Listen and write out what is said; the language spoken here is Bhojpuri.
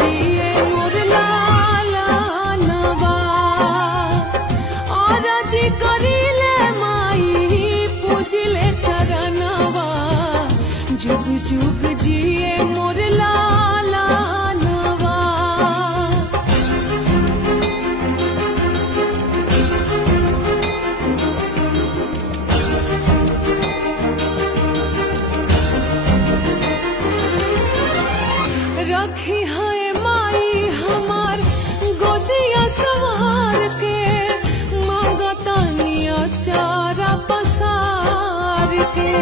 जिए मोर लाला नवा और जी करिले माई पूजिले चरणवा जुग जुग जिए मोर लाला नवा। रखी है माई हमार गोदिया सवार के मांगतानिया चारा पसार के।